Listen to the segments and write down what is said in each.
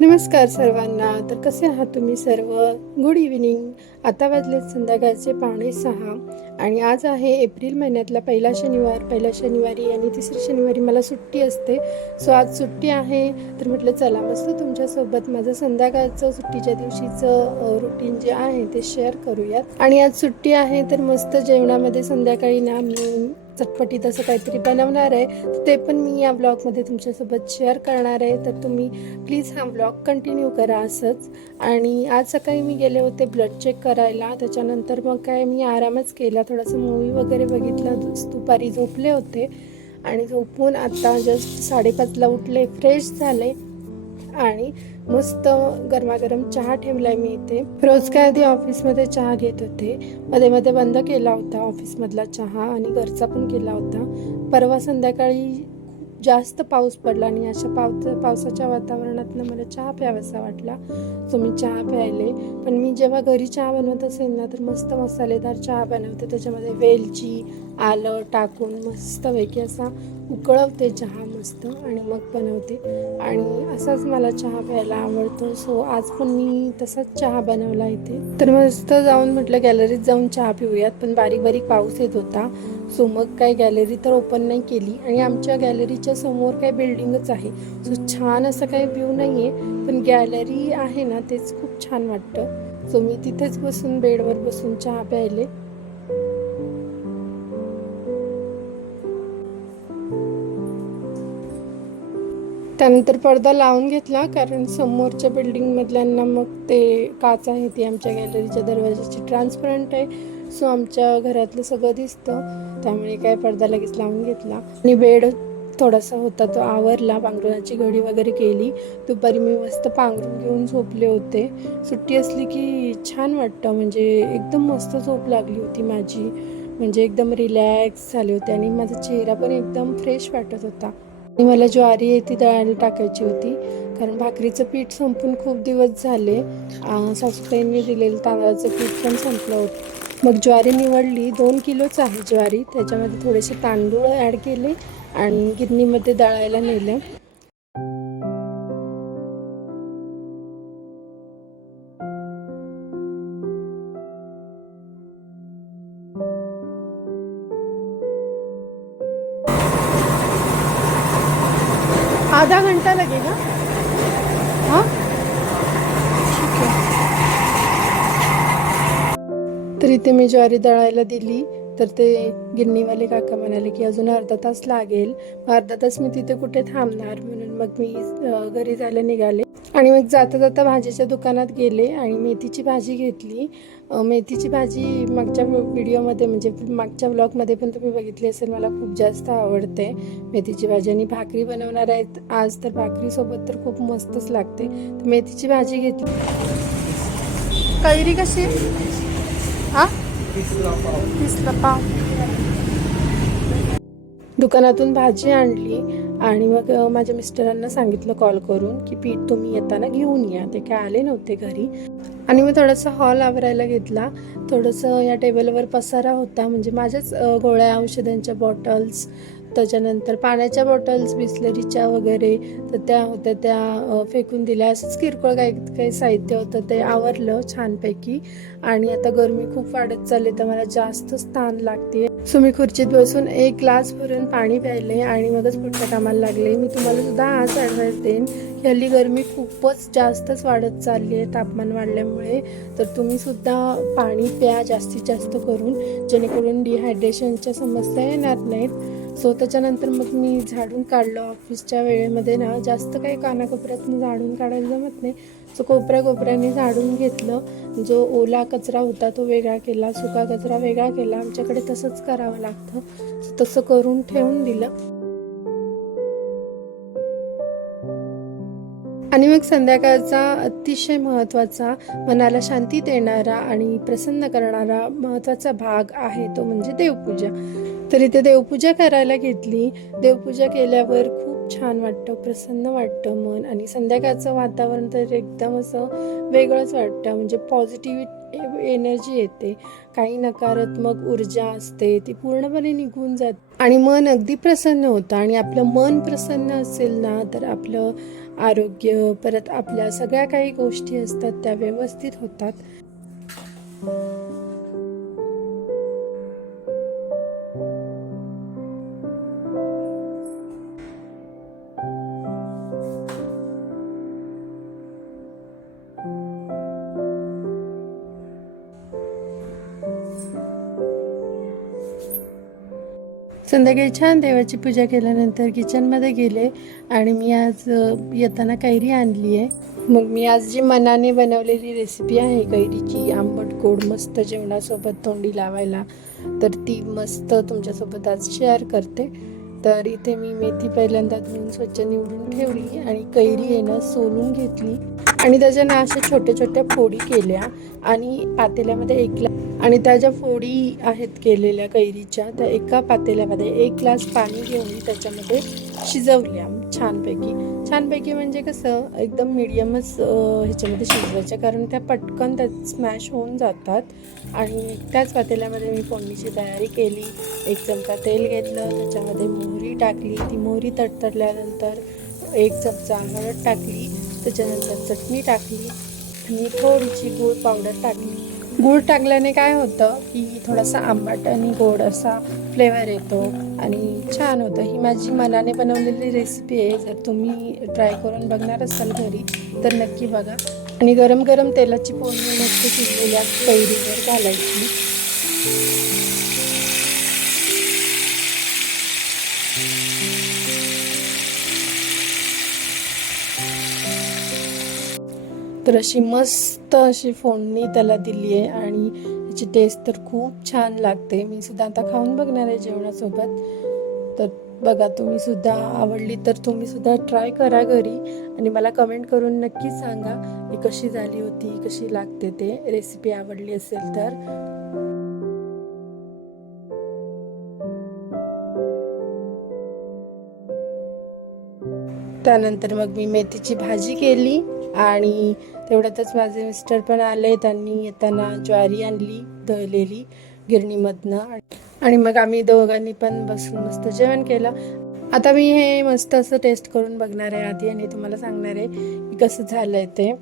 नमस्कार सर्वांना. तर कसे आहात तुम्ही सर्व? गुड इव्हिनिंग आता वाजलेत संध्याकाळचे पावणे सहा आणि आज आहे एप्रिल महिन्यातला पहिला शनिवार. पहिल्या शनिवारी आणि तिसरी शनिवारी मला सुट्टी असते. सो आज सुट्टी आहे. तर म्हटलं चला मस्त तुमच्यासोबत माझं संध्याकाळचं सुट्टीच्या दिवशीचं रुटीन जे आहे ते शेअर करूयात. आणि आज सुट्टी आहे तर मस्त जेवणामध्ये संध्याकाळी ना मी चटपटीत असं काहीतरी बनवणार आहे. तर ते पण मी या ब्लॉगमध्ये तुमच्यासोबत शेअर करणार आहे. तर तुम्ही प्लीज हा ब्लॉग कंटिन्यू करा असंच. आणि आज सकाळी मी गेले होते ब्लड चेक करायला. त्याच्यानंतर मग काय मी आरामच केला. थोडासा मूवी वगैरे बघितला. दुपारी झोपले होते. आणि झोपून आता जस्ट साडेपाचला उठले. फ्रेश झाले. आणि मस्त गरमागरम चहा ठेवलाय मी इथे. रोज काय आधी ऑफिसमध्ये चहा घेत होते. मध्ये मध्ये बंद केला होता ऑफिसमधला चहा आणि घरचा पण केला होता. परवा संध्याकाळी जास्त पाऊस पडला आणि अशा पावस पावसाच्या वातावरणातनं मला चहा प्यावासा वाटला. सो मी चहा प्यायले. पण मी जेव्हा घरी चहा बनवत असेल ना तर मस्त मसालेदार चहा बनवते. त्याच्यामध्ये वेलची आलं टाकून मस्तपैकी असा उकळवते चहा मस्त आणि मग बनवते. आणि असाच मला चहा प्यायला आवडतो. सो आज पण मी तसाच चहा बनवला इथे. तर मस्त जाऊन म्हटलं गॅलरीत जाऊन चहा पिऊयात पण बारीक बारीक पाऊस येत होता. सो मग काय गॅलरी तर ओपन नाही केली. आणि आमच्या गॅलरीच्या समोर काय बिल्डिंगच आहे. सो छान असं काही व्ह्यू नाही आहे पण गॅलरी आहे ना तेच खूप छान वाटतं. सो मी तिथेच बसून बेडवर बसून चहा प्यायले. त्यानंतर पडदा लावून घेतला कारण समोरच्या बिल्डिंगमधल्यांना मग ते काच आहे ती आमच्या गॅलरीच्या दरवाजाची ट्रान्सपरंट आहे. सो आमच्या घरातलं सगळं दिसतं. त्यामुळे काय पडदा लगेच लावून घेतला. आणि बेड थोडासा होता तो आवरला. पांघरुणाची घडी वगैरे केली. दुपारी मी मस्त पांघरून घेऊन झोपले होते. सुट्टी असली की छान वाटतं. म्हणजे एकदम मस्त झोप लागली होती माझी. म्हणजे एकदम रिलॅक्स झाले होते आणि माझा चेहरा पण एकदम फ्रेश वाटत होता. आणि मला ज्वारी आहे ती दळायला टाकायची होती. कारण भाकरीचं पीठ संपून खूप दिवस झाले. सासूताईंनी दिलेलं तांदळाचं पीठ पण संपलं होतं. मग ज्वारी निवडली. दोन किलोच आहे ज्वारी. त्याच्यामध्ये थोडेसे तांदूळ ॲड केले आणि गिरणीमध्ये दळायला नेलं. मी ज्वारी दळायला दिली तर ते गिरणीवाले काका म्हणाले की अजून अर्धा तास लागेल. मग अर्धा तास मी तिथे कुठे थांबणार? म्हणून मग मी घरी जायला निघाले. आणि मग जाता जाता भाजीच्या दुकानात गेले आणि मेथीची भाजी घेतली. मेथीची भाजी मागच्या व्हिडिओमध्ये म्हणजे मागच्या ब्लॉगमध्ये पण तुम्ही बघितली असेल मला खूप जास्त आवडते. मेथीची भाजी आणि भाकरी बनवणार आहेत आज तर भाकरीसोबत तर खूप मस्तच लागते. तर मेथीची भाजी घेतली. कैरी कशी? तीसला पाव. दुकानातून भाजी आणली आणि मग माझ्या मिस्टरांना सांगितलं कॉल करून की पीठ तुम्ही येताना घेऊन या. ते काय आले नव्हते घरी. आणि मी थोडासा हॉल आवरायला घेतला. थोडंसं या टेबलवर पसारा होता. म्हणजे माझ्याच गोळ्या औषधांच्या बॉटल्स त्याच्यानंतर पाण्याच्या बॉटल्स बिस्लरीच्या वगैरे तर त्या होत्या त्या फेकून दिल्या. असंच किरकोळ काही काही साहित्य होतं ते आवरलं छानपैकी. आणि आता गरमी खूप वाढत चालली तर मला जास्त स्थान लागते सो मी खुर्चीत बसून एक ग्लास भरून पाणी प्यायले आणि मगच पुढच्या कामाला लागले. मी तुम्हाला सुद्धा हाच ॲडवाईस देईन की हल्ली गरमी खूपच जास्तच वाढत चालली आहे तापमान वाढल्यामुळे. तर तुम्ही सुद्धा पाणी प्या जास्तीत जास्त करून जेणेकरून डिहायड्रेशनच्या समस्या येणार नाहीत. सो त्याच्यानंतर मग मी झाडून काढलं ऑफिसच्या वेळेमध्ये ना. जास्त काही कानाकोपऱ्यातून झाडून काढायला जमत नाही. सो कोपऱ्या कोपऱ्याने झाडून घेतलं. जो ओला कचरा होता तो वेगळा केला सुका कचरा वेगळा केला. आमच्याकडे तसंच करावं लागतं. सो तसं करून ठेवून दिलं. आणि मग संध्याकाळचा अतिशय महत्त्वाचा मनाला शांती देणारा आणि प्रसन्न करणारा महत्त्वाचा भाग आहे तो म्हणजे देवपूजा. तर इथे देवपूजा करायला घेतली. देवपूजा केल्यावर खूप छान वाटतं प्रसन्न वाटतं मन आणि संध्याकाळचं वातावरण तर एकदम असं वेगळंच वाटतं. म्हणजे पॉझिटिव्ह एनर्जी येते. काही नकारात्मक ऊर्जा असते ती पूर्णपणे निघून जात. आणि मन अगदी प्रसन्न होतं आणि आपलं मन प्रसन्न असेल ना तर आपलं आरोग्य परत आपल्या सगळ्या काही गोष्टी असतात त्या व्यवस्थित होतात. संध्याकाळी छान देवाची पूजा केल्यानंतर किचनमध्ये गेले आणि मी आज येताना कैरी आणली आहे. मग मी आज जी मनाने बनवलेली रेसिपी आहे कैरीची आंबट गोड मस्त जेवणासोबत तोंडी लावायला तर ती मस्त तुमच्यासोबत आज शेअर करते. तर इथे मी मेथी पहिल्यांदा धुवून स्वच्छ निवडून ठेवली आणि कैरी आहे ना सोलून घेतली. आणि त्याच्या ना अशा छोट्या छोट्या फोडी केल्या आणि पातेल्यामध्ये एक आणि त्या ज्या फोडी आहेत केलेल्या कैरीच्या त्या एका पातेल्यामध्ये एक ग्लास पाणी घेऊन त्याच्यामध्ये शिजवल्या छानपैकी. छानपैकी म्हणजे कसं एकदम मिडियमच ह्याच्यामध्ये शिजवायच्या कारण त्या पटकन त्यात स्मॅश होऊन जातात. आणि त्याच पातेल्यामध्ये मी फोडणीची तयारी केली. एक चमचा तेल घेतलं त्याच्यामध्ये मोहरी टाकली. ती मोहरी तडतडल्यानंतर एक चमचा हळद टाकली. त्याच्यानंतर चटणी टाकली. आणि थोडीशी गूळ पावडर टाकली. गूळ टाकल्याने काय होतं की थोडासा आंबट आणि गोड असा फ्लेवर येतो आणि छान होतं. ही माझी मनाने बनवलेली रेसिपी आहे. जर तुम्ही ट्राय करून बघणार असाल घरी तर नक्की बघा. आणि गरम गरम तेलाची पोळी मस्त शिजलेल्या कैरीवर घालायची. तर अशी मस्त अशी फोडणी त्याला दिली आहे आणि त्याची टेस्ट तर खूप छान लागते. मी सुद्धा आता खाऊन बघणार आहे जेवणासोबत. तर बघा तुम्ही सुद्धा आवडली तर तुम्ही सुद्धा ट्राय करा घरी आणि मला कमेंट करून नक्की सांगा ही कशी झाली होती कशी लागते ते रेसिपी आवडली असेल तर. त्यानंतर मग मी मेथीची भाजी केली. आणि तेवढ्यातच माझे मिस्टर पण आले. त्यांनी येताना ज्वारी आणली दळलेली गिरणीमधनं. आणि मग आम्ही दोघांनी पण बसून मस्त जेवण केलं. आता मी हे मस्त असं टेस्ट करून बघणार आहे आधी आणि तुम्हाला सांगणार आहे की कसं झालंय ते.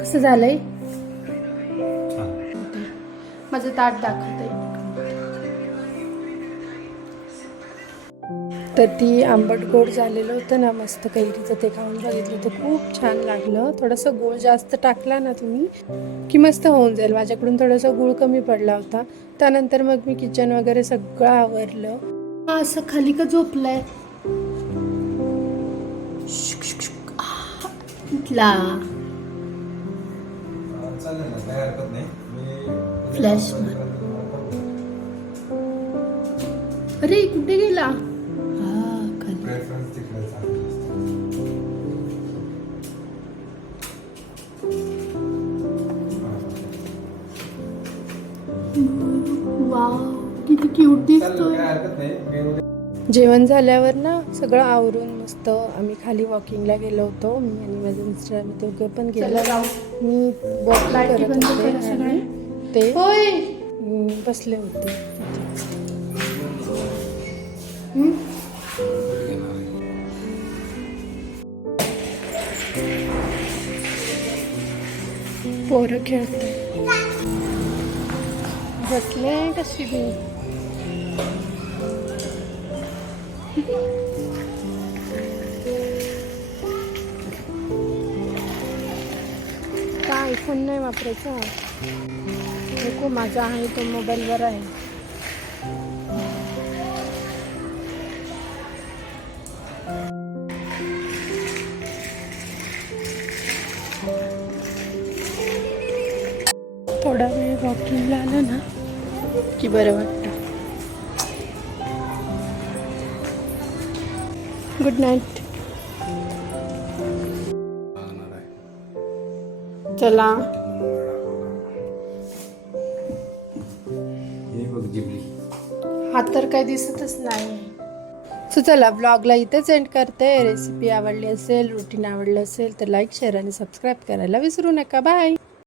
कसं झालंय? माझं ताट दाखवतंय तर ती आंबट गोड झालेलं होतं ना मस्त कैरीचं ते खाऊन बघितलं तर खूप छान लागलं. थोडंसं गुळ जास्त टाकला ना तुम्ही की मस्त होऊन जाईल. माझ्याकडून थोडासा गुळ कमी पडला होता. त्यानंतर मग मी किचन वगैरे सगळं आवरलं. हा, असं खाली का झोपलाय? फ्लॅश. अरे कुठे गेला? प्रेफरन्स तिकडे चांगलं किती क्यूट दिसतोय. जेवण झाल्यावर ना सगळं आवरून मस्त आम्ही खाली वॉकिंगला गेलो होतो. मी आणि माझे मिस्टर आम्ही दोघं पण गेलो. मी वॉकिंग करत होते आणि ते बसले होते. पोरं खेळते बसले कशी बी का आयफोन नाही वापरायचा माझा आहे तो मोबाईल बरा आहे थोडा वॉकिंगला आलं ना की बरं वाटतं. गुड नाईट चला. हे तर काही दिसतच नाही. सो चला ब्लॉगला इथेच एंड करते. रेसिपी आवडली असेल रुटीन आवडलं असेल तर लाईक शेअर आणि सबस्क्राईब करायला विसरू नका. बाय